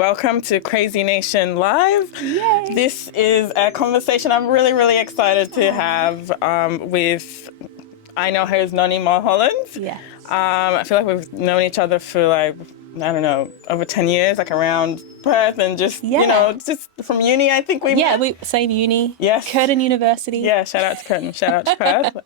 welcome to Crazy Nation Live. Yay. This is a conversation I'm really, really excited to have with, I know her as Nonny Mulholland. Yes. I feel like we've known each other for like, I don't know, over 10 years, like around Perth and just, you know, just from uni, I think we met. Yeah, same uni. Yes. Curtin University. Yeah, shout out to Curtin, shout out to Perth.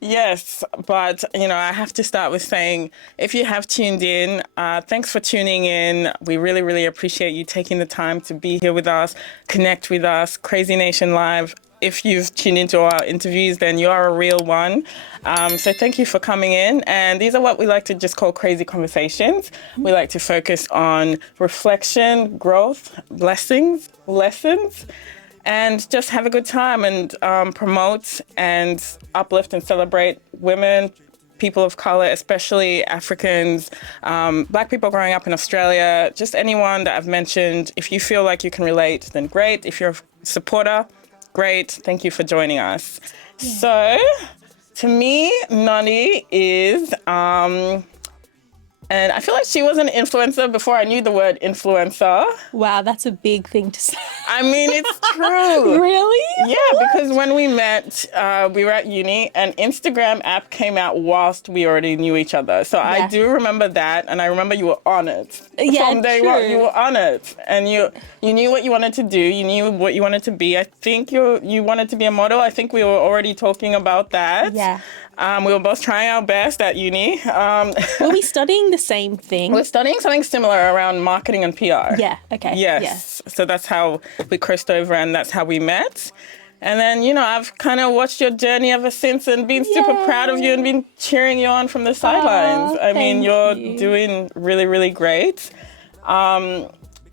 Yes, but, you know, I have to start with saying, if you have tuned in, thanks for tuning in. We really, really appreciate you taking the time to be here with us, connect with us, Crazy Nation Live. If you've tuned into our interviews, then you are a real one. So thank you for coming in. And these are what we like to just call crazy conversations. We like to focus on reflection, growth, blessings, lessons, and just have a good time and promote and uplift and celebrate women, people of color, especially Africans, Black people growing up in Australia, just anyone that I've mentioned. If you feel like you can relate, then great. If you're a supporter, great. Thank you for joining us. Yeah. So, to me, Nonny is, and I feel like she was an influencer before I knew the word influencer. Wow, that's a big thing to say. I mean, it's true. Really? Yeah, because when we met, we were at uni, and Instagram app came out whilst we already knew each other. So yeah. I do remember that, and I remember you were on it. Yeah, from day one, you were on it, and you knew what you wanted to do. You knew what you wanted to be. I think you wanted to be a model. I think we were already talking about that. Yeah. We were both trying our best at uni. Were we studying the same thing? We're studying something similar around marketing and PR. Yeah, okay. Yes. So that's how we crossed over and that's how we met. And then, you know, I've kind of watched your journey ever since and been super proud of you and been cheering you on from the sidelines. I mean, you're doing really, really great.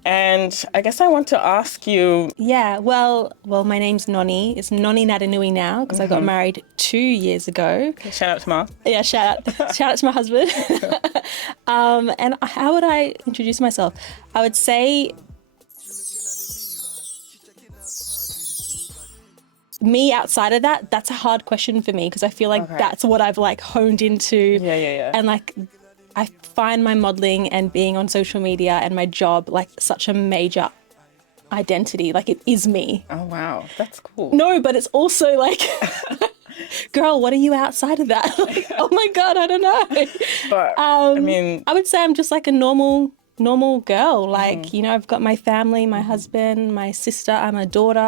And I guess I want to ask you... Yeah, well, my name's Nonny. It's Nonny Naitanui now because I got married 2 years ago. Shout out to Ma. Yeah, shout out to my husband. And how would I introduce myself? I would say me outside of that, that's a hard question for me because I feel like that's what I've like honed into. Yeah. And like I find my modelling and being on social media and my job like such a major identity. Like it is me. Oh, wow. That's cool. No, but it's also like, girl, what are you outside of that? Like, oh my God, I don't know. But I mean... I would say I'm just like a normal girl. Like, you know, I've got my family, my husband, my sister, I'm a daughter,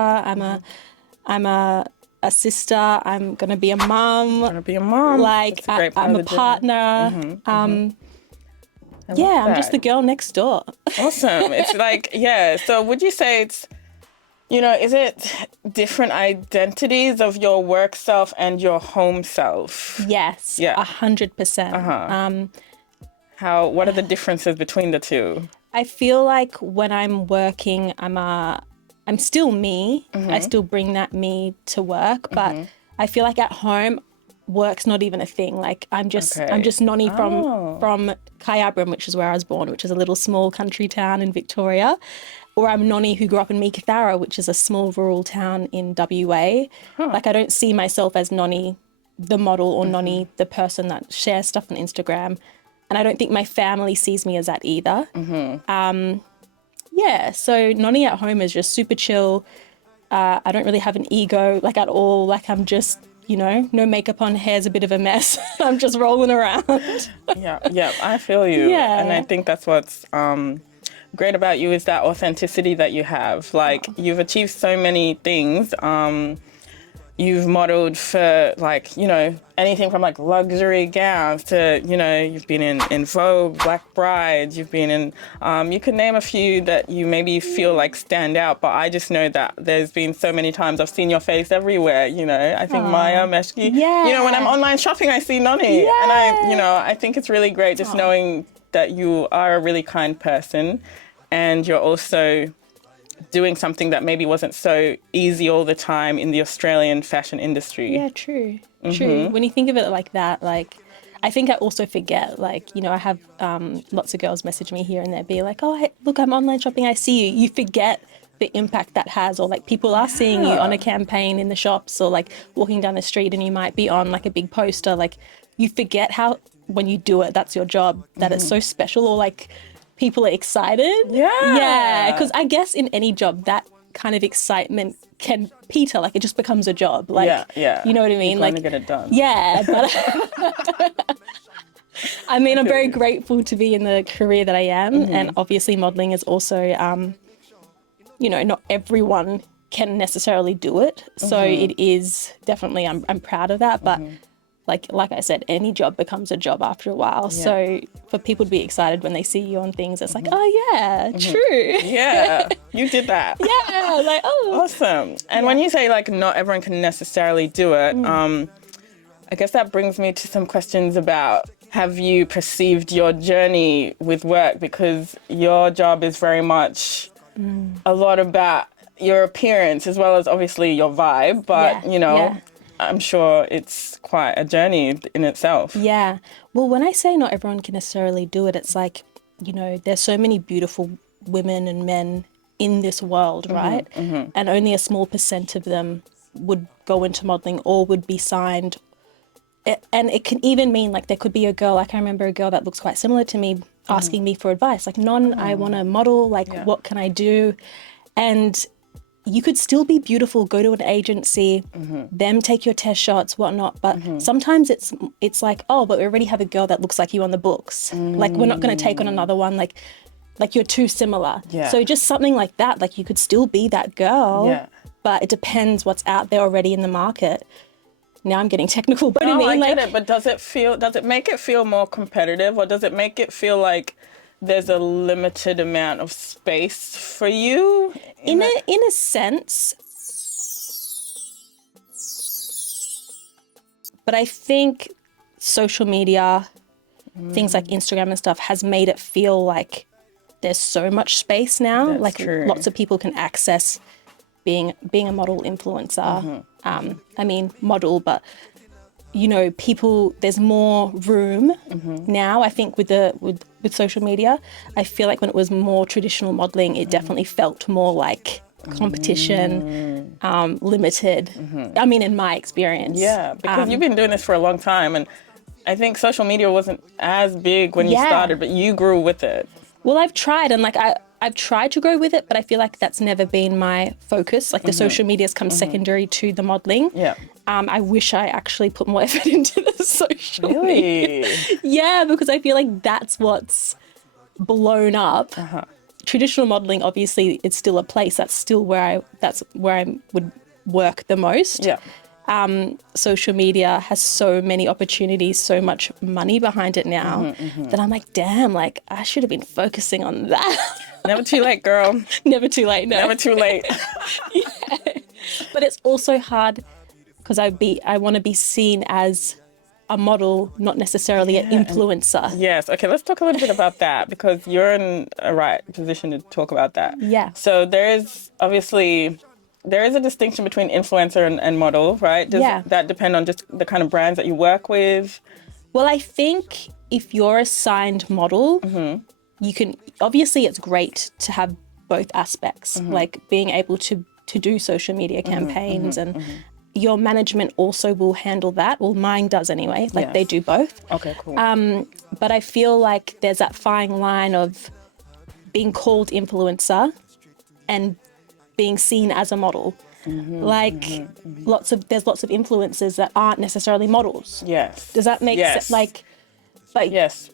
I'm a sister, I'm going to be a mum. Like, I'm a partner. I'm just the girl next door. Awesome. It's like, yeah. So would you say it's, you know, is it different identities of your work self and your home self? Yes. Yeah. 100%. What are the differences between the two? I feel like when I'm working, I'm still me. I still bring that me to work, but I feel like at home, work's not even a thing. Like I'm just Nonny from Kyabram, which is where I was born, which is a little small country town in Victoria, or I'm Nonny who grew up in Meekatharra, which is a small rural town in WA. Like I don't see myself as Nonny the model or Nonny the person that shares stuff on Instagram, and I don't think my family sees me as that either. Yeah, so Nonny at home is just super chill. I don't really have an ego like at all. Like I'm just, you know, no makeup on, hair's a bit of a mess. I'm just rolling around. Yeah, I feel you. Yeah. And I think that's what's great about you is that authenticity that you have. Like you've achieved so many things. You've modeled for like, you know, anything from like luxury gowns to, you know, you've been in Vogue, Black Bride, you've been in, you could name a few that you maybe feel like stand out, but I just know that there's been so many times I've seen your face everywhere, you know. I think Maya, Meshki, you know, when I'm online shopping, I see Nonny. And I think it's really great just knowing that you are a really kind person and you're also doing something that maybe wasn't so easy all the time in the Australian fashion industry. Yeah, true. When you think of it like that, like, I think I also forget, like, you know, I have lots of girls message me here and there, be like, oh, look, I'm online shopping, I see you. You forget the impact that has, or like people are seeing you on a campaign in the shops or like walking down the street and you might be on like a big poster. Like you forget how, when you do it, that's your job, that it's so special, or like, people are excited. Yeah, because I guess in any job that kind of excitement can peter, like it just becomes a job. Like, you know what I mean? You're like, to get it done. Yeah, but I mean, I'm very grateful to be in the career that I am, and obviously modelling is also, you know, not everyone can necessarily do it. So it is definitely, I'm proud of that, but like I said, any job becomes a job after a while. Yeah. So for people to be excited when they see you on things, it's like, oh yeah, true. Yeah, you did that. Yeah, like, oh. Awesome. And when you say like not everyone can necessarily do it, I guess that brings me to some questions about, have you perceived your journey with work? Because your job is very much a lot about your appearance as well as obviously your vibe, but you know, I'm sure it's quite a journey in itself. Yeah. Well, when I say not everyone can necessarily do it, it's like, you know, there's so many beautiful women and men in this world, right? And only a small percent of them would go into modelling or would be signed. And it can even mean like there could be a girl, like I remember a girl that looks quite similar to me asking me for advice, like, Non, I want to model, like what can I do? And you could still be beautiful, go to an agency, them take your test shots, whatnot. But sometimes it's like, oh, but we already have a girl that looks like you on the books. Like we're not going to take on another one. Like you're too similar. Yeah. So just something like that, like you could still be that girl, but it depends what's out there already in the market. Now I'm getting technical, but I get it. But does it make it feel more competitive, or does it make it feel like there's a limited amount of space for you? In a sense. But I think social media, things like Instagram and stuff, has made it feel like there's so much space now. That's like true. Lots of people can access being a model influencer. I mean, model, but you know, there's more room now. I think with social media, I feel like when it was more traditional modelling, it definitely felt more like competition, limited. I mean, in my experience. Yeah, because you've been doing this for a long time, and I think social media wasn't as big when you started, but you grew with it. Well, I've tried, and like I've tried to grow with it, but I feel like that's never been my focus. Like the social media's come secondary to the modelling. Yeah. I wish I actually put more effort into the social media. Yeah, because I feel like that's what's blown up. Traditional modelling, obviously, it's still a place. That's still where I would work the most. Yeah. Social media has so many opportunities, so much money behind it now that I'm like, damn, like I should have been focusing on that. Never too late, girl. Never too late, no. Never too late. Yeah. But it's also hard because I want to be seen as a model, not necessarily an influencer. Yes. Okay, let's talk a little bit about that, because you're in a right position to talk about that. Yeah. So there is a distinction between influencer and model, right? Does that depend on just the kind of brands that you work with? Well, I think if you're a signed model, you can, obviously it's great to have both aspects, like being able to do social media campaigns and your management also will handle that. Well, mine does anyway, like they do both. Okay, cool. But I feel like there's that fine line of being called influencer and being seen as a model. There's lots of influencers that aren't necessarily models. Yes. Does that make sense? Like, but yes.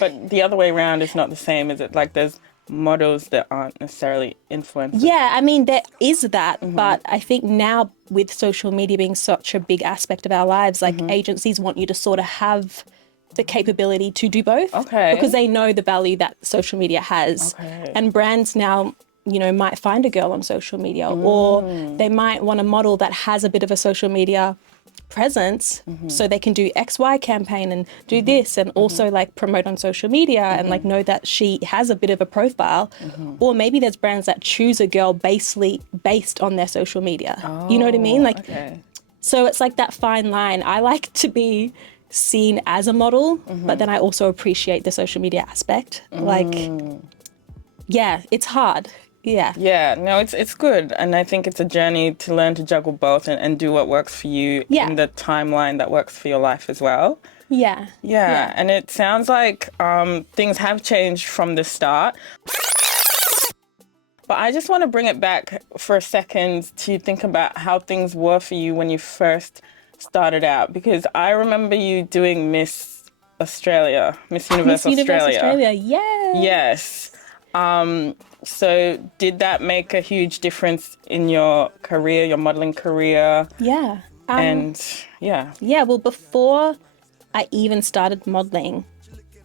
But the other way around is not the same, is it? Like there's models that aren't necessarily influencers. Yeah, I mean, there is that, but I think now with social media being such a big aspect of our lives, like agencies want you to sort of have the capability to do both. Okay. Because they know the value that social media has. Okay. And brands now, you know, might find a girl on social media or they might want a model that has a bit of a social media presence so they can do XY campaign and do this and also like promote on social media and like know that she has a bit of a profile. Or maybe there's brands that choose a girl based on their social media. You know what I mean? Like, so it's like that fine line. I like to be seen as a model, but then I also appreciate the social media aspect. Like, yeah, it's hard. Yeah. Yeah, no, it's good. And I think it's a journey to learn to juggle both and do what works for you Yeah. in the timeline that works for your life as well. Yeah. Yeah, and it sounds like things have changed from the start. But I just want to bring it back for a second to think about how things were for you when you first started out. Because I remember you doing Miss Australia, Miss Universe Miss Universe Australia. Australia, yeah. Yes. So did that make a huge difference in your career, your modeling career? Yeah. And yeah. Yeah, well, before I even started modeling,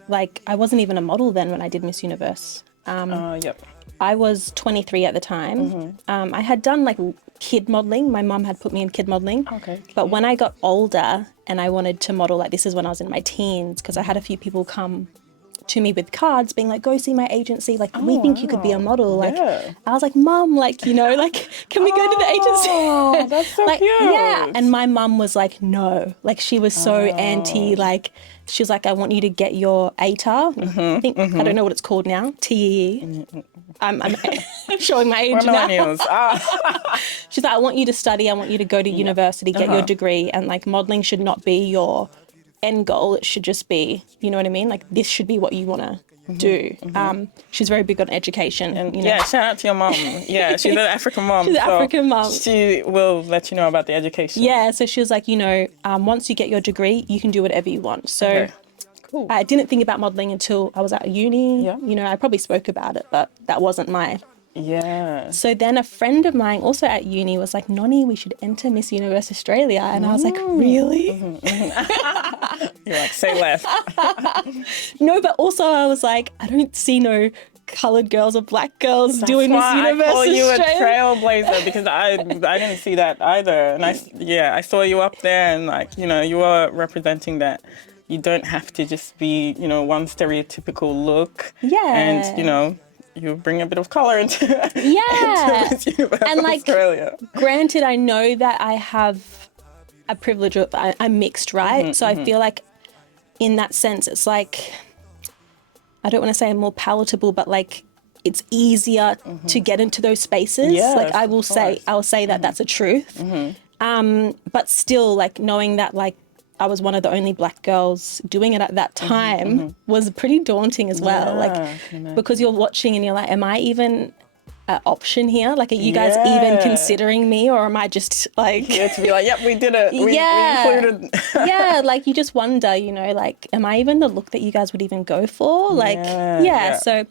like I wasn't even a model then when I did Miss Universe. Yep. I was 23 at the time. I had done like kid modeling. My mum had put me in kid modeling. Okay. But when I got older and I wanted to model, like this is when I was in my teens, because I had a few people come to me with cards being like, go see my agency. Like, we think you could be a model. Like, Yeah. I was like, Mum, like, you know, like, can we go to the agency? Oh, that's so like, cute. yeah. And my mum was like, no. Like, she was so anti, like, she was like, I want you to get your ATAR. I think, I don't know what it's called now. TEE. I'm showing my age We're now. millennials. She's like, I want you to study. I want you to go to university, get your degree. And like, modeling should not be your end goal. It should just be, you know what I mean? Like, this should be what you want to do. She's very big on education. And you know? yeah, shout out to your mom. Yeah, she's an African mom. She's an African mom. She will let you know about the education. Yeah, so she was like, you know, once you get your degree, you can do whatever you want. So Okay. Cool. I didn't think about modeling until I was at uni. Yeah. You know, I probably spoke about it, but that wasn't my... Yeah. So then a friend of mine also at uni was like, Nonny, we should enter Miss Universe Australia. And I was like, really? You're like, say less. No, but also I was like, I don't see no coloured girls or black girls doing Miss That's why Universe I call you a Australia. trailblazer, because I didn't see that either. And I saw you up there, and like, you know, you were representing that you don't have to just be, you know, one stereotypical look. Yeah. And, you know, you bring a bit of colour into, Yeah. into Miss Universe And like, Australia. granted, I know that I have a privilege of, I'm mixed, right? So I feel like in that sense, it's like, I don't want to say more palatable, but like, it's easier to get into those spaces. Yes, like I will of say, course. I'll say that that's a truth. But still, like knowing that like I was one of the only black girls doing it at that time was pretty daunting as well. Yeah, I Like, can imagine. because you're watching and you're like, am I even an option here? Like, are you guys even Yeah. considering me, or am I just like... Yeah, to be like, yep, we did it. We included. Yeah, like you just wonder, you know, like, am I even the look that you guys would even go for? Like, Yeah. So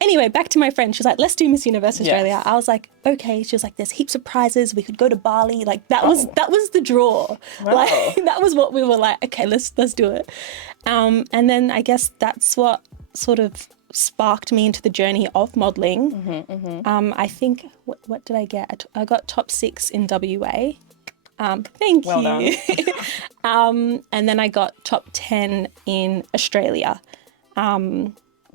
anyway, back to my friend. She's like, let's do Miss Universe Australia. Yes. I was like, okay. She was like, there's heaps of prizes. We could go to Bali. Like that was the draw. Wow. Like that was what we were like, okay, let's do it. And then I guess that's what sort of sparked me into the journey of modelling. I think, what did I get? I got top 6 in WA. Thank Well you. done. And then I got top 10 in Australia.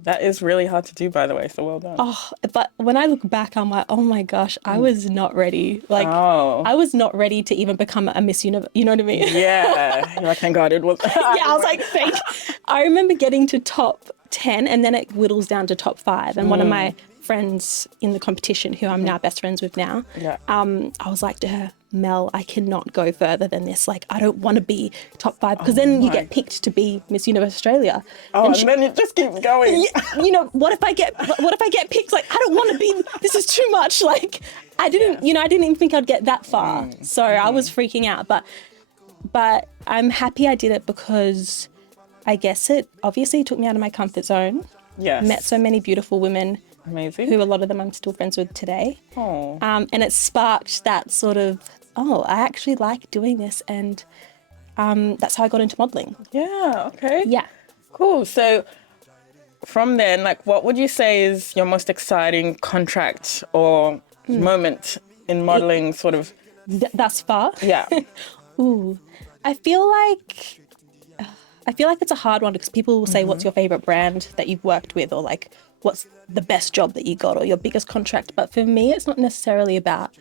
That is really hard to do, by the way, so well done. Oh, but when I look back, I'm like, oh my gosh, I was not ready. Like, I was not ready to even become a Miss Universe. You know what I mean? Yeah. You're like, thank God it was. Yeah, I was like, I remember getting to top 10 and then it whittles down to top 5. And one of my friends in the competition, who I'm now best friends with now, I was like to her, Mel, I cannot go further than this. Like, I don't want to be top 5, because then you get picked to be Miss Universe Australia. And then it just keeps going. Yeah, you know, what if I get picked? Like, I don't want to be, this is too much. Like, I didn't even think I'd get that far. So I was freaking out, but I'm happy I did it, because I guess it obviously took me out of my comfort zone. Yes. Met so many beautiful women. Amazing. Who a lot of them I'm still friends with today. Oh. And it sparked that sort of, I actually like doing this, and that's how I got into modelling. Yeah, okay. Yeah. Cool. So from then, like, what would you say is your most exciting contract or moment in modelling, sort of? Thus far? Yeah. Ooh. I feel like it's a hard one, because people will say, what's your favourite brand that you've worked with, or like, what's the best job that you got, or your biggest contract. But for me, it's not necessarily about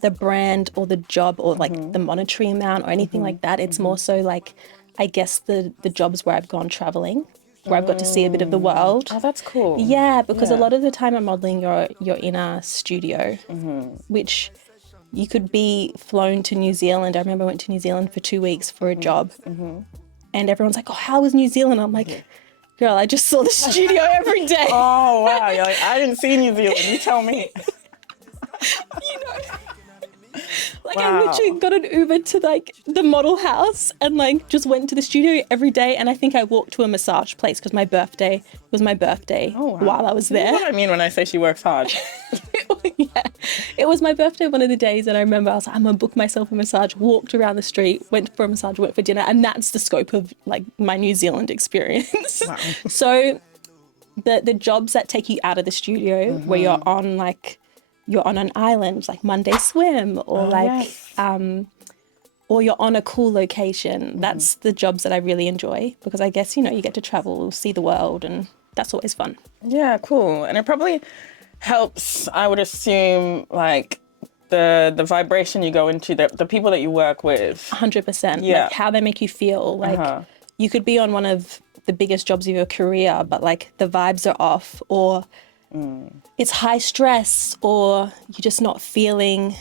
the brand or the job or like the monetary amount or anything like that. It's more so like, I guess the jobs where I've gone traveling. where I've got to see a bit of the world. Oh, that's cool. Yeah, because a lot of the time I'm modelling, you're in a studio, which you could be flown to New Zealand. I remember I went to New Zealand for 2 weeks for a job, and everyone's like, oh, how was New Zealand? I'm like, girl, I just saw the studio every day. Oh, wow. You're like, I didn't see New Zealand. You tell me. You know, like I literally got an Uber to like the model house and like just went to the studio every day. And I think I walked to a massage place because my birthday was my birthday while I was there. That's what I mean when I say she works hard. Yeah, it was my birthday one of the days, and I remember I was like, I'm gonna book myself a massage, walked around the street, went for a massage, went for dinner, and that's the scope of like my New Zealand experience. Wow. So the jobs that take you out of the studio where you're on an island, like Monday Swim, or or you're on a cool location. That's the jobs that I really enjoy, because I guess, you know, you get to travel, see the world, and that's always fun. Yeah, cool. And it probably helps, I would assume, like the vibration you go into, the people that you work with. 100%. Yeah. Like how they make you feel. Like you could be on one of the biggest jobs of your career, but like the vibes are off, or it's high stress, or you're just not feeling,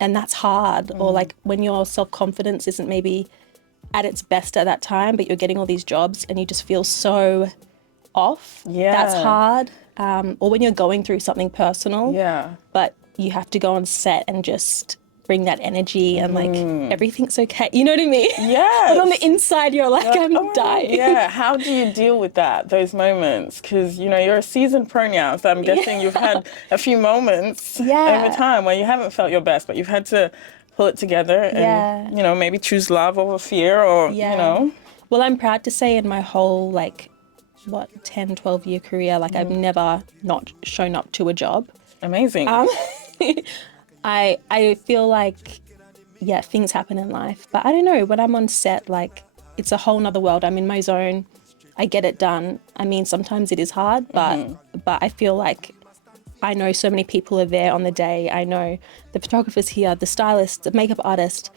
and that's hard. Or like when your self-confidence isn't maybe at its best at that time, but you're getting all these jobs and you just feel so off. Yeah. That's hard. Or when you're going through something personal, but you have to go on set and just bring that energy and like everything's okay. You know what I mean? Yeah. But on the inside, you're like, I'm dying. Yeah. How do you deal with those moments? Because, you know, you're a seasoned pro now, so I'm guessing you've had a few moments over time where you haven't felt your best, but you've had to pull it together and, you know, maybe choose love over fear, or, you know. Well, I'm proud to say in my whole, 10, 12-year career, I've never not shown up to a job. Amazing. I feel like, things happen in life. But I don't know, when I'm on set, it's a whole nother world. I'm in my zone. I get it done. I mean, sometimes it is hard, but I feel like I know so many people are there on the day. I know the photographer's here, the stylist, the makeup artist,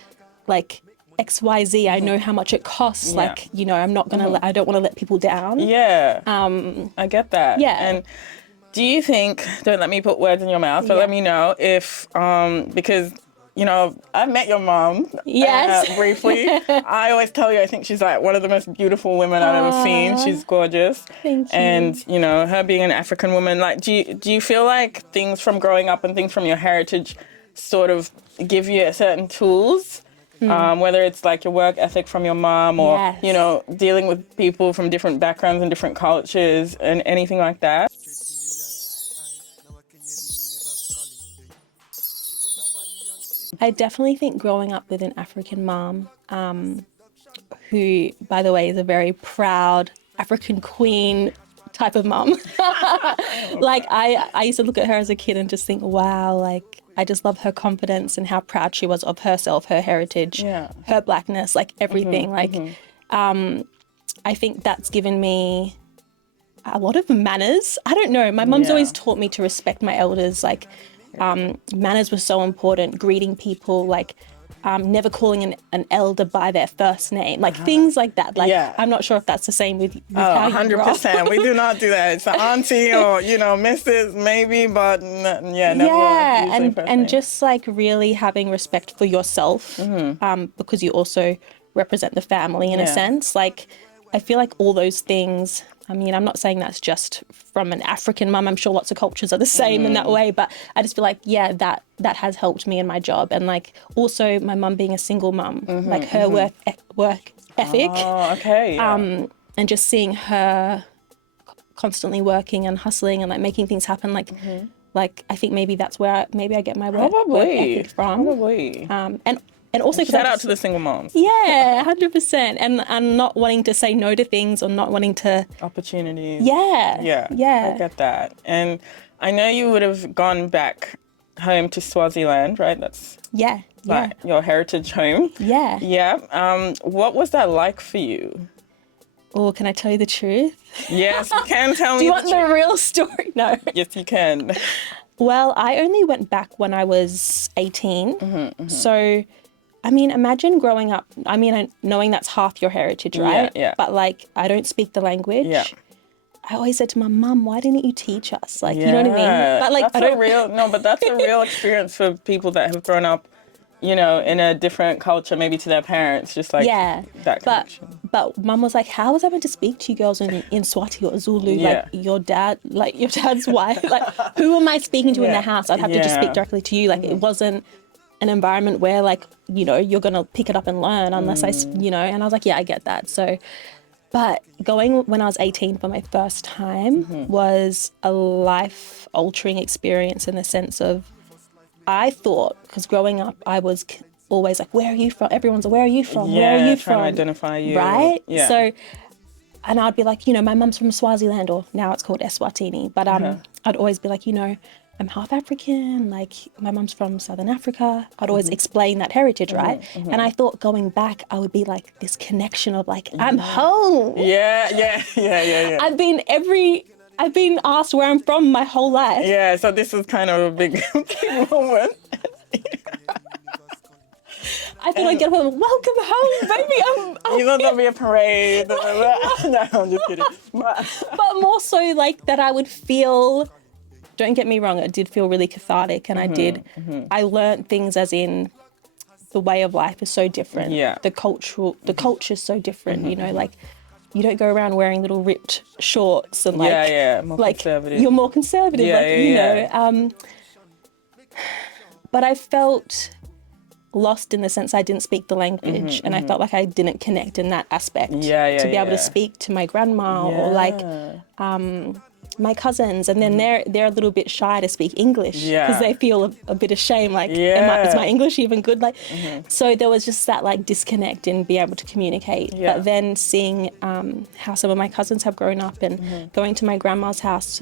XYZ. I know how much it costs. You know, I'm not going to, I don't want to let people down. Yeah. I get that. Yeah. And do you think, don't let me put words in your mouth, but let me know if, because, you know, I've met your mom briefly. I always tell you, I think she's one of the most beautiful women I've ever seen. She's gorgeous. Thank you. And, you know, her being an African woman, do you feel like things from growing up and things from your heritage sort of give you certain tools? Whether it's your work ethic from your mom, or, you know, dealing with people from different backgrounds and different cultures and anything like that? I definitely think growing up with an African mom, who, by the way, is a very proud African queen type of mom. I used to look at her as a kid and just think, wow, I just love her confidence and how proud she was of herself, her heritage, her blackness, everything. I think that's given me a lot of manners. I don't know. My mom's always taught me to respect my elders. Manners were so important, greeting people, never calling an elder by their first name, things like that. I'm not sure if that's the same with how you grew up. 100%. We do not do that. It's an auntie or, you know, Mrs. maybe, but never. And just really having respect for yourself, because you also represent the family in a sense. I feel like all those things, I mean, I'm not saying that's just from an African mum. I'm sure lots of cultures are the same in that way, but I just feel that has helped me in my job. And also my mum being a single mum, her work ethic. Oh, okay. Yeah. And just seeing her constantly working and hustling and making things happen. I think maybe that's where I get my work ethic from. Probably. And also shout out to the single moms. Yeah, 100%. And not wanting to say no to things, or not wanting to... Opportunities. Yeah. I get that. And I know you would have gone back home to Swaziland, right? That's your heritage home. Yeah. Yeah. What was that like for you? Oh, can I tell you the truth? Yes, you can tell me. Do you want the real story? No. Yes, you can. Well, I only went back when I was 18. So I mean, imagine growing up, knowing that's half your heritage, right? Yeah. But like, I don't speak the language. Yeah. I always said to my mum, why didn't you teach us? Like, you know what I mean? But like, that's a real experience for people that have grown up, you know, in a different culture, maybe to their parents, just like that connection. But mum was like, how was I meant to speak to you girls in Swati or Zulu? Yeah. Like your dad's wife? Like, who am I speaking to in the house? I'd have to just speak directly to you. Like, it wasn't an environment where like, you know, you're going to pick it up and learn unless you know, and I was like, yeah, I get that. So, but going when I was 18 for my first time was a life-altering experience in the sense of, I thought, because growing up, I was always like, where are you from? Everyone's like, where are you from? Yeah, where are you trying from? to identify you. Right? Yeah. So, and I'd be like, you know, my mum's from Swaziland, or now it's called Eswatini. But I'd always be like, you know, I'm half African, like my mum's from Southern Africa. I'd always explain that heritage, right? And I thought going back, I would be like this connection of like, I'm home. Yeah. I've been asked where I'm from my whole life. Yeah, so this was kind of a big moment. I thought I'd get home, welcome home, baby. You know, there'll be a parade. No, I'm just kidding. But more so like that I would feel, don't get me wrong, it did feel really cathartic, and I learned things as in the way of life is so different. Yeah. The culture's so different, you know, like you don't go around wearing little ripped shorts and like, more like conservative. you're more conservative, you know. But I felt lost in the sense I didn't speak the language, and I felt like I didn't connect in that aspect to be able to speak to my grandma or like my cousins, and then they're a little bit shy to speak English because they feel a bit ashamed, like is my English even good, like so there was just that like disconnect in being able to communicate. But then seeing how some of my cousins have grown up and going to my grandma's house,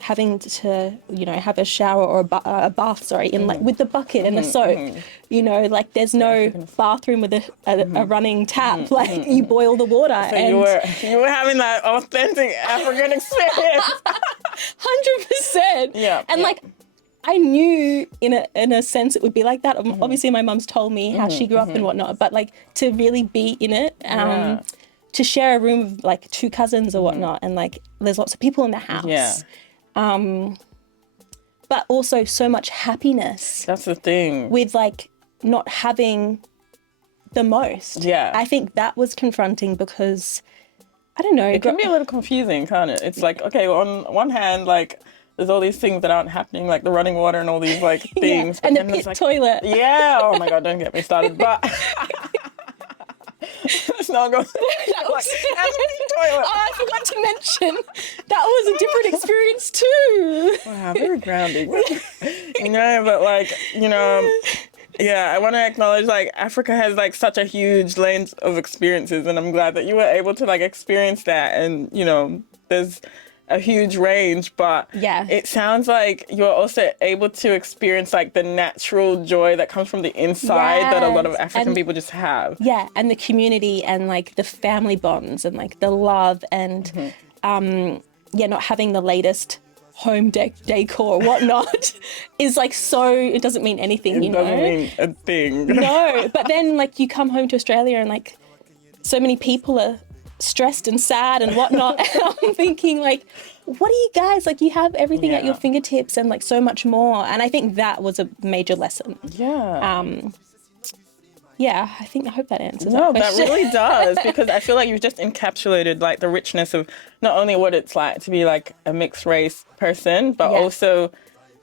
having to, you know, have a shower or a bath in like with the bucket and the soap, you know, like there's no bathroom with a running tap, like you boil the water. So and you were having that authentic African experience. 100%. Yeah. And like I knew in a sense it would be like that. Obviously my mum's told me how she grew up and whatnot, but like to really be in it, to share a room of like two cousins or whatnot, and like there's lots of people in the house. But also so much happiness. That's the thing. With like not having the most. Yeah. I think that was confronting because I don't know. It can be a little confusing, can't it? It's like, okay, on one hand, like, there's all these things that aren't happening, like the running water and all these, like, things. And the pit like, toilet. Yeah. Oh, my God, don't get me started. But let's not go. Like, toilet. I forgot to mention that was a different experience too. Wow, very grounding. You know, but like, you know, yeah, I want to acknowledge like Africa has like such a huge range of experiences, and I'm glad that you were able to like experience that. And you know, there's a huge range, but it sounds like you're also able to experience like the natural joy that comes from the inside that a lot of African people just have. Yeah, and the community and like the family bonds and like the love and not having the latest home decor or whatnot is like so, it doesn't mean anything, you know? It doesn't mean a thing. No, but then like you come home to Australia and like so many people are stressed and sad and whatnot. And I'm thinking like, what are you guys, like you have everything at your fingertips and like so much more. And I think that was a major lesson. I hope that answers that question. No, that really does, because I feel like you've just encapsulated like the richness of not only what it's like to be like a mixed race person, but also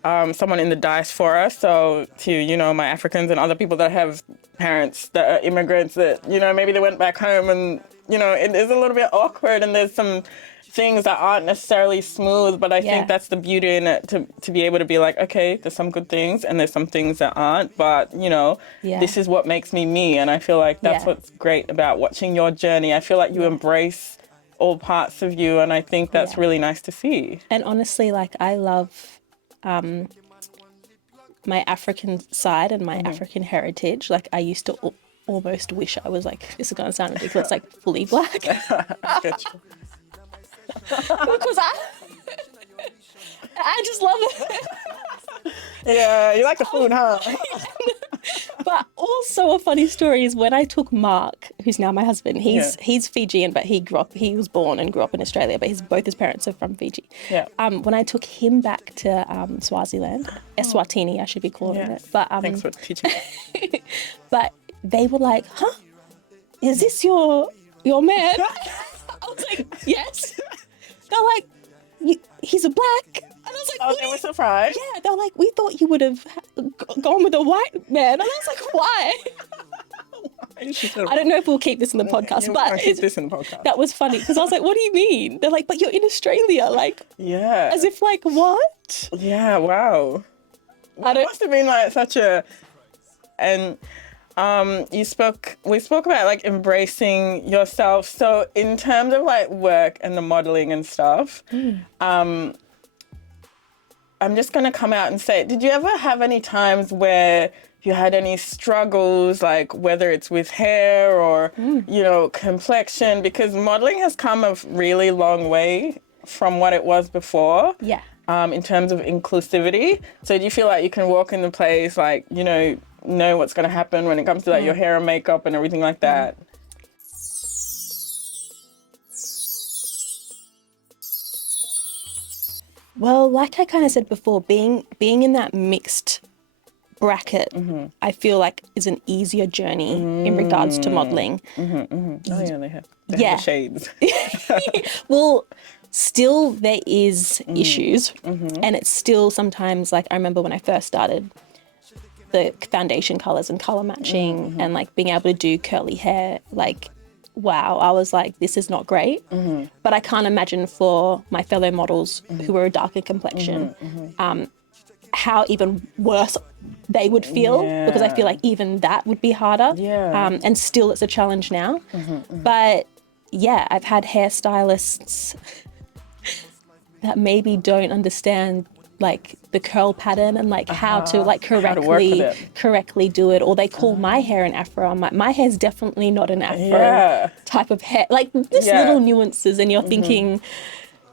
someone in the diaspora. So to, you know, my Africans and other people that have parents that are immigrants that, you know, maybe they went back home and, you know, it is a little bit awkward and there's some things that aren't necessarily smooth, but I think that's the beauty in it, to be able to be like, okay, there's some good things and there's some things that aren't, but you know, this is what makes me me. And I feel like that's what's great about watching your journey. I feel like you embrace all parts of you, and I think that's really nice to see. And honestly, like I love my African side and my African heritage. Like I used to almost wish I was like, this is going to sound ridiculous, like fully black. Because I just love it. Yeah, you like the food, huh? But But also a funny story is when I took Mark, who's now my husband, he's Fijian, but he was born and grew up in Australia, but both his parents are from Fiji. Yeah. When I took him back to Swaziland, Eswatini, I should be calling it. But thanks for teaching. but they were like, huh? Is this your man? I was like, yes. They're like, he's a black. And I was like, they were surprised? Yeah, they were like, we thought you would have gone with a white man. And I was like, why? I don't know if we'll keep this in the podcast, but keep this in the podcast. That was funny because I was like, what do you mean? They're like, but you're in Australia. Like, yeah. As if like, what? Yeah, wow. It must have been like such a, and we spoke about like embracing yourself. So in terms of like work and the modeling and stuff, I'm just going to come out and say, did you ever have any times where you had any struggles, like whether it's with hair or, you know, complexion? Because modeling has come a really long way from what it was before. Yeah. In terms of inclusivity. So do you feel like you can walk in the place, like, you know what's going to happen when it comes to like your hair and makeup and everything like that? Well, like I kind of said before, being in that mixed bracket, I feel like is an easier journey in regards to modelling. Oh yeah, they have the shades. Well, still there is issues, and it's still sometimes like I remember when I first started, the foundation colours and colour matching and like being able to do curly hair, like wow, I was like, this is not great. But I can't imagine for my fellow models who are a darker complexion, how even worse they would feel, because I feel like even that would be harder. And still it's a challenge now. But yeah, I've had hairstylists that maybe don't understand like the curl pattern and like how to like correctly do it, or they call my hair an afro. I'm like, my hair's definitely not an afro type of hair, like just little nuances, and you're thinking,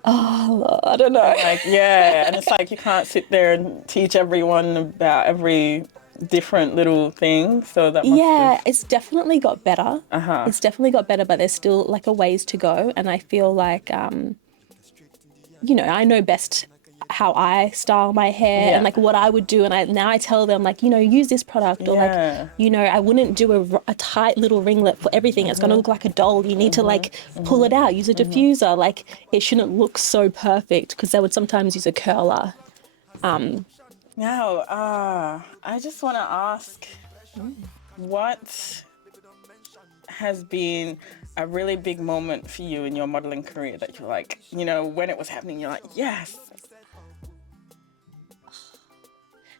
oh, I don't know. Like, and it's like you can't sit there and teach everyone about every different little thing. So that must it's definitely got better. It's definitely got better, but there's still like a ways to go. And I feel like, you know, I know best how I style my hair and like what I would do, and now I tell them like, you know, use this product, or like, you know, I wouldn't do a tight little ringlet for everything. It's going to look like a doll. You need to like pull it out, use a diffuser. Like it shouldn't look so perfect, because they would sometimes use a curler. Now, I just want to ask, what has been a really big moment for you in your modeling career that you're like, you know, when it was happening, you're like, yes.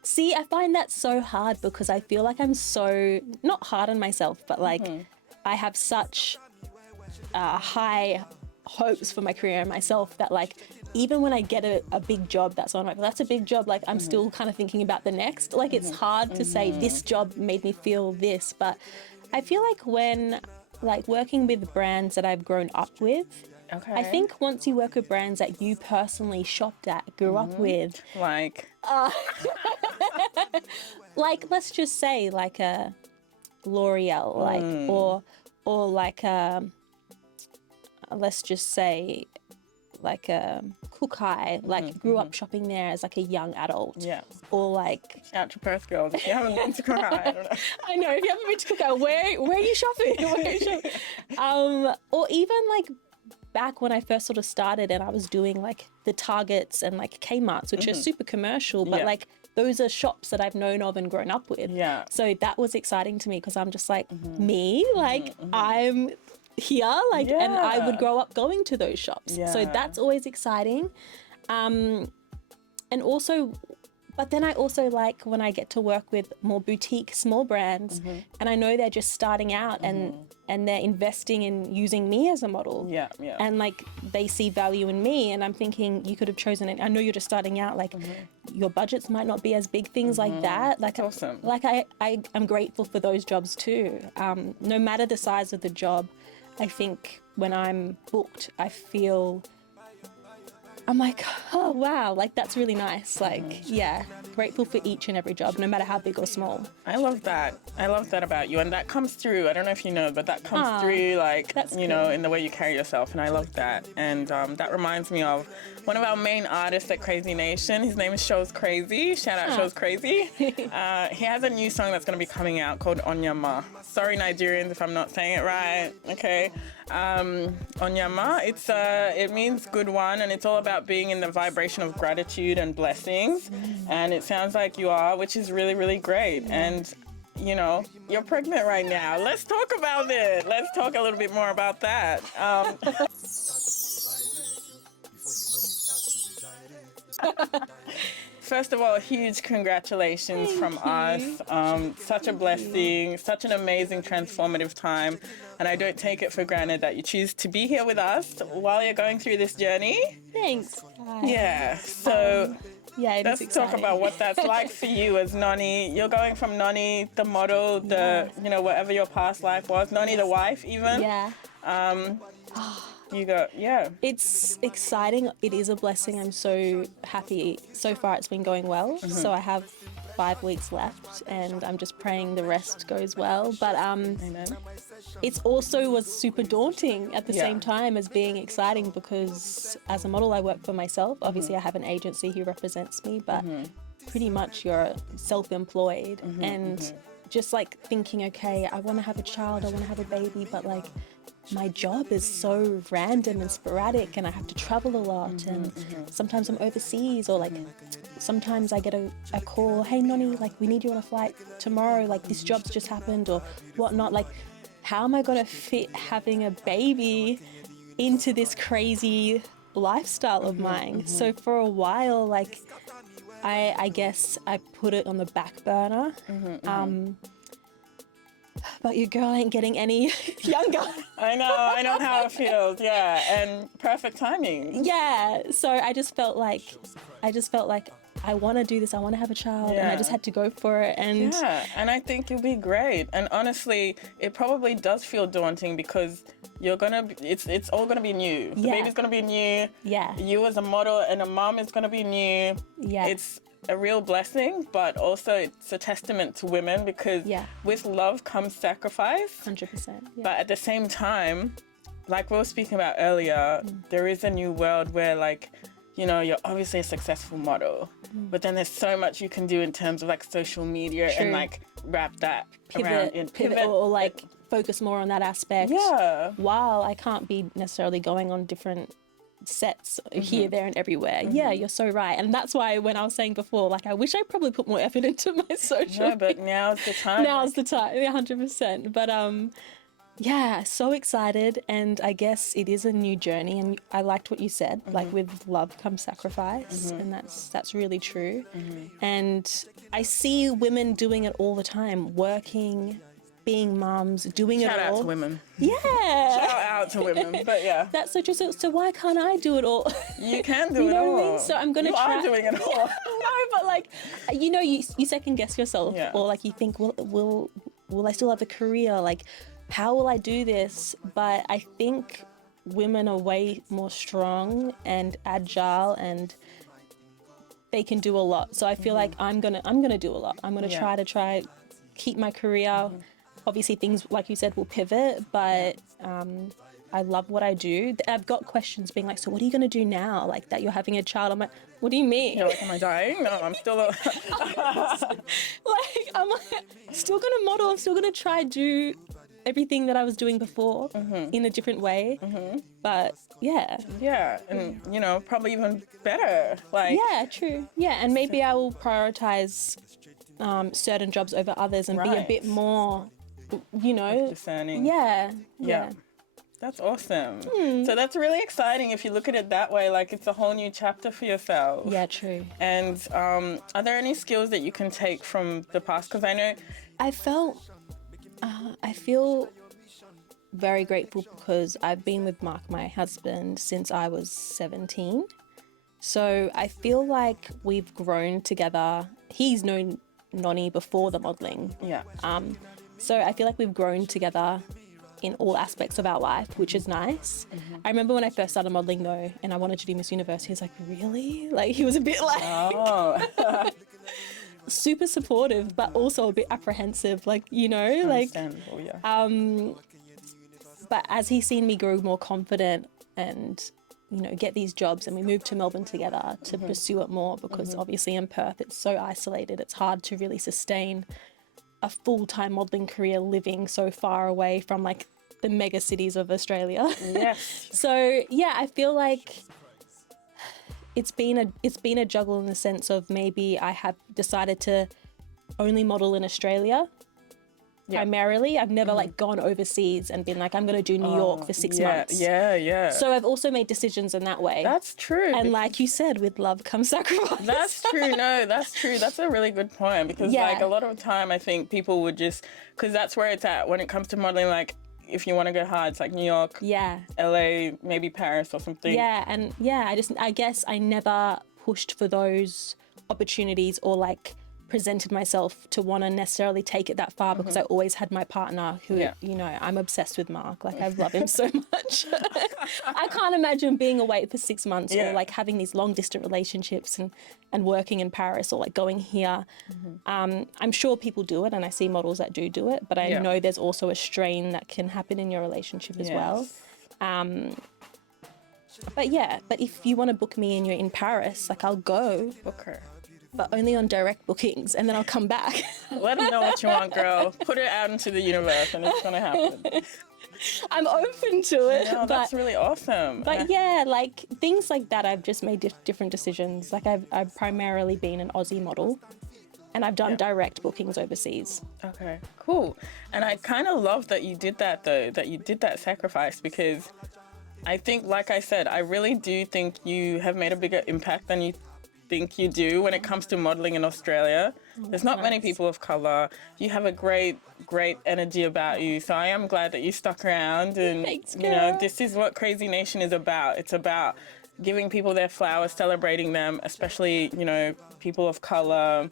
See, I find that so hard, because I feel like I'm so, not hard on myself, but like I have such high hopes for my career and myself that like, even when I get a big job that's on, like, that's a big job, like I'm still kind of thinking about the next. Like it's hard to say this job made me feel this, but I feel like when like working with brands that I've grown up with, I think once you work with brands that you personally shopped at, grew up with, like like let's just say like a L'Oreal, like or like let's just say like a Kukai, like grew up shopping there as like a young adult. Or like out to Perth girls, if you haven't been to Kukai, I don't know. I know, if you haven't been to Kukai, where are you shopping? Where are you shopping? Or even like back when I first sort of started and I was doing like the Targets and like Kmart's, which are super commercial, but like those are shops that I've known of and grown up with. So that was exciting to me, because I'm just like me, like I'm here, like, and I would grow up going to those shops. So that's always exciting. And also, but then I also like when I get to work with more boutique small brands and I know they're just starting out and they're investing in using me as a model. And like they see value in me, and I'm thinking, you could have chosen it. I know you're just starting out, like your budgets might not be as big, things like that. Like, that's awesome. Like I'm grateful for those jobs too. No matter the size of the job, I think when I'm booked, I feel I'm like, oh, wow, like that's really nice. Like, yeah, grateful for each and every job, no matter how big or small. I love that. I love that about you. And that comes through. I don't know if you know, but that comes through, like, you know, in the way you carry yourself. And I love that. And that reminds me of one of our main artists at Crazy Nation. His name is Shows Crazy. Shout out Shows Crazy. He has a new song that's going to be coming out called Onyama. Sorry, Nigerians, if I'm not saying it right. Okay. Onyama. It means good one. And it's all about being in the vibration of gratitude and blessings. And it sounds like you are, which is really, really great. And, you know, you're pregnant right now. Let's talk about it. Let's talk a little bit more about that. First of all, huge congratulations from us. Such a blessing, such an amazing, transformative time. And I don't take it for granted that you choose to be here with us while you're going through this journey. Thanks. Yeah, so yeah, let's talk about what that's like for you as Nonny. You're going from Nonny, the model, you know, whatever your past life was, Nonny, the wife even. Yeah. It's exciting. It is a blessing. I'm so happy. So far it's been going well. So I have 5 weeks left and I'm just praying the rest goes well. But it's also was super daunting at the same time as being exciting, because as a model I work for myself. Obviously I have an agency who represents me, but pretty much you're self-employed and just like thinking, okay, I want to have a child, I want to have a baby, but like my job is so random and sporadic and I have to travel a lot and sometimes I'm overseas, or like sometimes I get a call, hey Nonny, like we need you on a flight tomorrow, like this job's just happened or whatnot. Like how am I going to fit having a baby into this crazy lifestyle of mine? So for a while, like I guess I put it on the back burner. But your girl ain't getting any younger. I know how it feels, yeah, and perfect timing. Yeah, so I just felt like I want to do this, I want to have a child, and I just had to go for it. And and I think you'll be great. And honestly, it probably does feel daunting because it's all gonna be new. The baby's gonna be new. Yeah. You as a model and a mom is gonna be new. Yeah. It's a real blessing, but also it's a testament to women, because with love comes sacrifice. 100%. Yeah. But at the same time, like we were speaking about earlier, there is a new world where, like, you know, you're obviously a successful model, but then there's so much you can do in terms of like social media and like wrap that around in pivot or like focus more on that aspect. Yeah. While I can't be necessarily going on different sets here, there and everywhere. Yeah, you're so right. And that's why when I was saying before, like I wish I probably put more effort into my social. Yeah, but now's the time. Now's the time, 100%. But yeah, so excited, and I guess it is a new journey, and I liked what you said, like with love comes sacrifice, and that's really true. And I see women doing it all the time, working, being mums, doing it all. Shout out to women. Yeah. Shout out to women, but yeah. That's so true. So why can't I do it all? You can do you it know all. What I mean? So I'm going to try. You are doing it all. No, but like, you know, you second guess yourself, or like you think, will I still have a career? Like, how will I do this? But I think women are way more strong and agile, and they can do a lot. So I feel like I'm gonna do a lot. I'm gonna try keep my career. Obviously, things like you said will pivot, but I love what I do. I've got questions being like, so what are you going to do now? Like that you're having a child. I'm like, what do you mean? You're like, am I dying? No, I'm still... I'm still going to model. I'm still going to try do everything that I was doing before in a different way. But yeah. Yeah, and you know, probably even better. Like, yeah, true. Yeah, and maybe I will prioritize certain jobs over others and be a bit more, you know, discerning. Yeah. That's awesome. So that's really exciting if you look at it that way. Like, it's a whole new chapter for yourself. Yeah, true. And are there any skills that you can take from the past? Because I know I feel very grateful because I've been with Mark, my husband, since I was 17. So I feel like we've grown together. He's known Nonny before the modelling. Yeah. So I feel like we've grown together in all aspects of our life, which is nice. I remember when I first started modelling though, and I wanted to do Miss Universe, he was like, really? Like, he was a bit like... Oh. super supportive, but also a bit apprehensive, like, you know, like... Understandable, yeah. But as he's seen me grow more confident and, you know, get these jobs, and we moved to Melbourne together to pursue it more, because obviously in Perth it's so isolated. It's hard to really sustain a full-time modelling career living so far away from like the mega cities of Australia. Yes. So yeah, I feel like it's been a juggle in the sense of maybe I have decided to only model in Australia. Primarily, I've never like gone overseas and been like, I'm going to do New York for 6 months. Yeah. So I've also made decisions in that way. That's true. And like you said, with love comes sacrifice. That's true. No, that's true. That's a really good point, because like a lot of the time I think people would just, because that's where it's at when it comes to modeling. Like if you want to go hard, it's like New York, LA, maybe Paris or something. Yeah. And yeah, I guess I never pushed for those opportunities or like presented myself to want to necessarily take it that far, because I always had my partner who, you know, I'm obsessed with Mark. Like, I love him so much. I can't imagine being away for 6 months or like having these long distance relationships and working in Paris or like going here. I'm sure people do it, and I see models that do it, but I know there's also a strain that can happen in your relationship as well. But if you want to book me and you're in Paris, like, I'll go. Book her. But only on direct bookings, and then I'll come back. Let them know what you want, girl. Put it out into the universe, and it's gonna happen. I'm open to it. No, that's really awesome. But yeah, like things like that, I've just made different decisions. Like I've primarily been an Aussie model, and I've done direct bookings overseas. Okay, cool. And I kind of love that you did that, though, that you did that sacrifice, because I think, like I said, I really do think you have made a bigger impact than you think you do when it comes to modelling in Australia. There's not many people of colour. You have a great energy about you. So I am glad that you stuck around, and Thanks, you know, this is what Crazy Nation is about. It's about giving people their flowers, celebrating them, especially, you know, people of colour,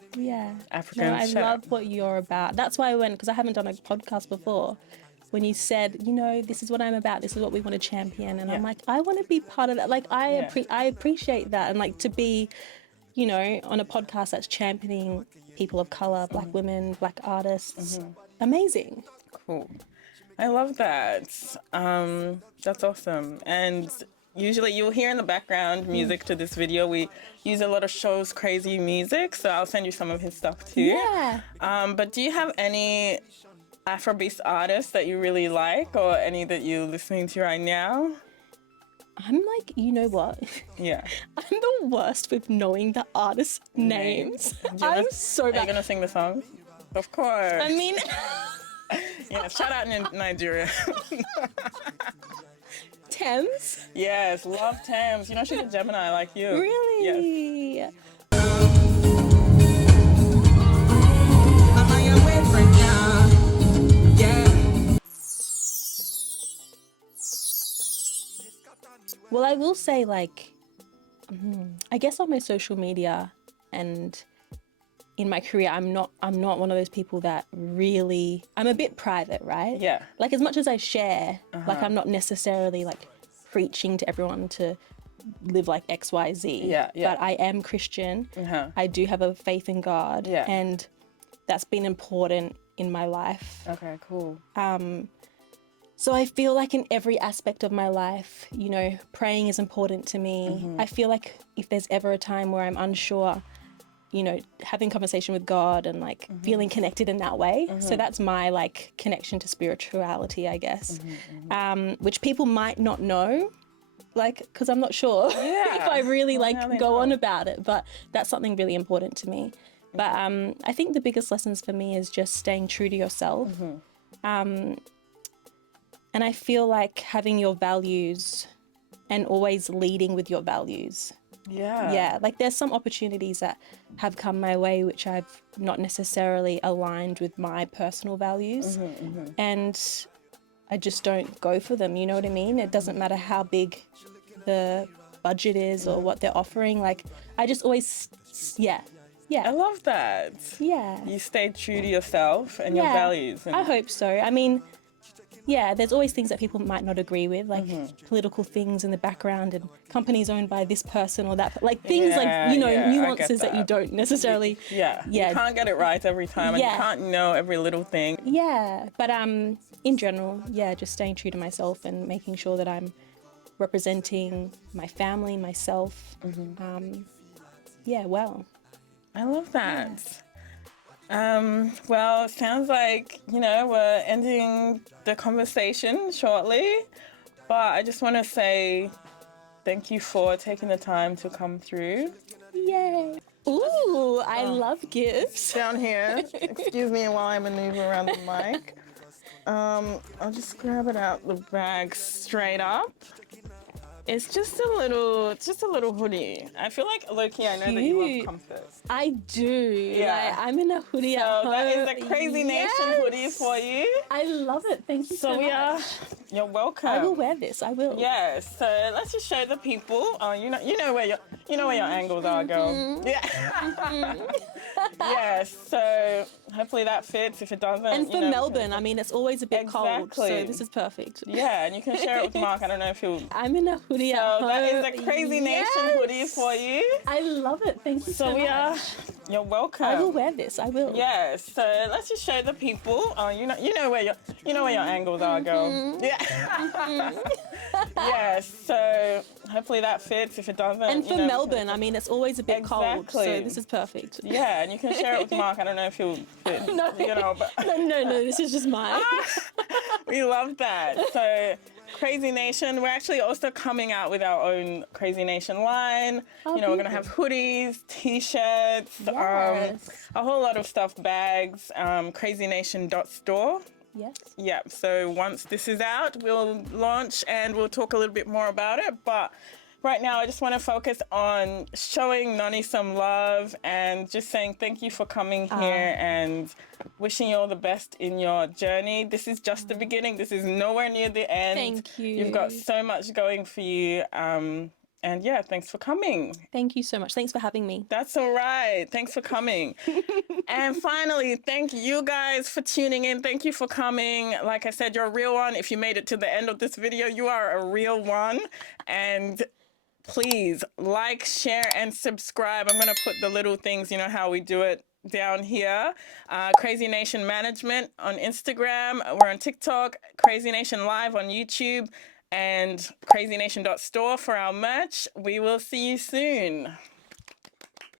Africans. No, I love what you're about. That's why because I haven't done a podcast before, when you said, you know, this is what I'm about, this is what we want to champion, and I'm like, I want to be part of that. Like, I appreciate that, and like to be, you know, on a podcast that's championing people of colour, black women, black artists. Amazing. Cool. I love that. That's awesome. And usually you'll hear in the background music to this video. We use a lot of Show's crazy music, so I'll send you some of his stuff too. Yeah. But do you have any Afrobeat artists that you really like, or any that you're listening to right now? I'm like, you know what? Yeah. I'm the worst with knowing the artists' names. I'm so bad. Are you going to sing the song? Of course. I mean... yeah, shout out in Nigeria. Thames? Yes, love Thames. You know, she's a Gemini like you. Really? Yes. Am I your boyfriend now? Yeah. Well, I will say, like, I guess on my social media and in my career, I'm not one of those people that really, I'm a bit private, right? Yeah. Like, as much as I share, like, I'm not necessarily like preaching to everyone to live like X, Y, Z. Yeah. But I am Christian. I do have a faith in God. Yeah. And that's been important in my life. Okay, cool. So I feel like in every aspect of my life, you know, praying is important to me. I feel like if there's ever a time where I'm unsure, you know, having conversation with God and like feeling connected in that way. So that's my like connection to spirituality, I guess, which people might not know, like, because I'm not sure if I really like go on about it, but that's something really important to me. But I think the biggest lessons for me is just staying true to yourself. And I feel like having your values and always leading with your values. Yeah, like there's some opportunities that have come my way which I've not necessarily aligned with my personal values. And I just don't go for them, you know what I mean? It doesn't matter how big the budget is or what they're offering. Like, I just always, I love that. Yeah. You stay true to yourself and your values. And I hope so. I mean, yeah, there's always things that people might not agree with, like political things in the background and companies owned by this person or that, like things like, Yeah, you know, yeah, I get nuances that you that. don't necessarily, Yeah, yeah. you can't get it right every time, and you Yeah. can't know every little thing. Yeah, but in general, yeah, just staying true to myself and making sure that I'm representing my family, myself. Yeah, well. I love that. Well, it sounds like, we're ending the conversation shortly, but I just want to say thank you for taking the time to come through. Yay. Ooh, I love gifts. Down here, excuse me while I maneuver around the mic. I'll just grab it out the bag straight up. It's just a little hoodie. I feel like, Loki, I know that you love Cute. comfort. I do. Yeah. Like, I'm in a hoodie at So home. that is the Crazy Nation hoodie Yes. for you. I love it. Thank you so, So we much. you're welcome. I will wear this. I will. Yes. So let's just show the people. Oh, you know where your angles are, girl. Yeah. Yes. So hopefully that fits. If it doesn't, And for Melbourne, I mean, it's always a bit cold, so Exactly. this is perfect. Yeah, and you can share it with Mark. I don't know if he'll. I'm in a hoodie at So home. that is the Crazy Nation hoodie for you. I love it. Thank you so much. You're welcome. I will wear this. I will. Yes. So let's just show the people. Oh, you know where your angles are, girl. Yeah. Yes. So hopefully that fits. If it doesn't, And for Melbourne, I mean, it's always a bit cold, so Exactly. this is perfect. Yeah, and you can share it with Mark. I don't know if he'll fit. No. But No, this is just mine. we love that. So Crazy Nation, we're actually also coming out with our own Crazy Nation line. Oh, we're gonna have hoodies, t-shirts, Yes. a whole lot of stuffed bags. CrazyNation.store. Yes. Yeah, so once this is out, we'll launch and we'll talk a little bit more about it. But right now, I just want to focus on showing Nonny some love and just saying thank you for coming here and wishing you all the best in your journey. This is just the beginning. This is nowhere near the end. Thank you. You've got so much going for you. And yeah, thanks for coming. Thank you so much. Thanks for having me. That's all right. Thanks for coming. And finally, thank you guys for tuning in. Thank you for coming. Like I said, you're a real one. If you made it to the end of this video, you are a real one. And please like, share, and subscribe. I'm going to put the little things, you know how we do it, down here. Crazy Nation Management on Instagram. We're on TikTok. Crazy Nation Live on YouTube. And CrazyNation.store for our merch. We will see you soon.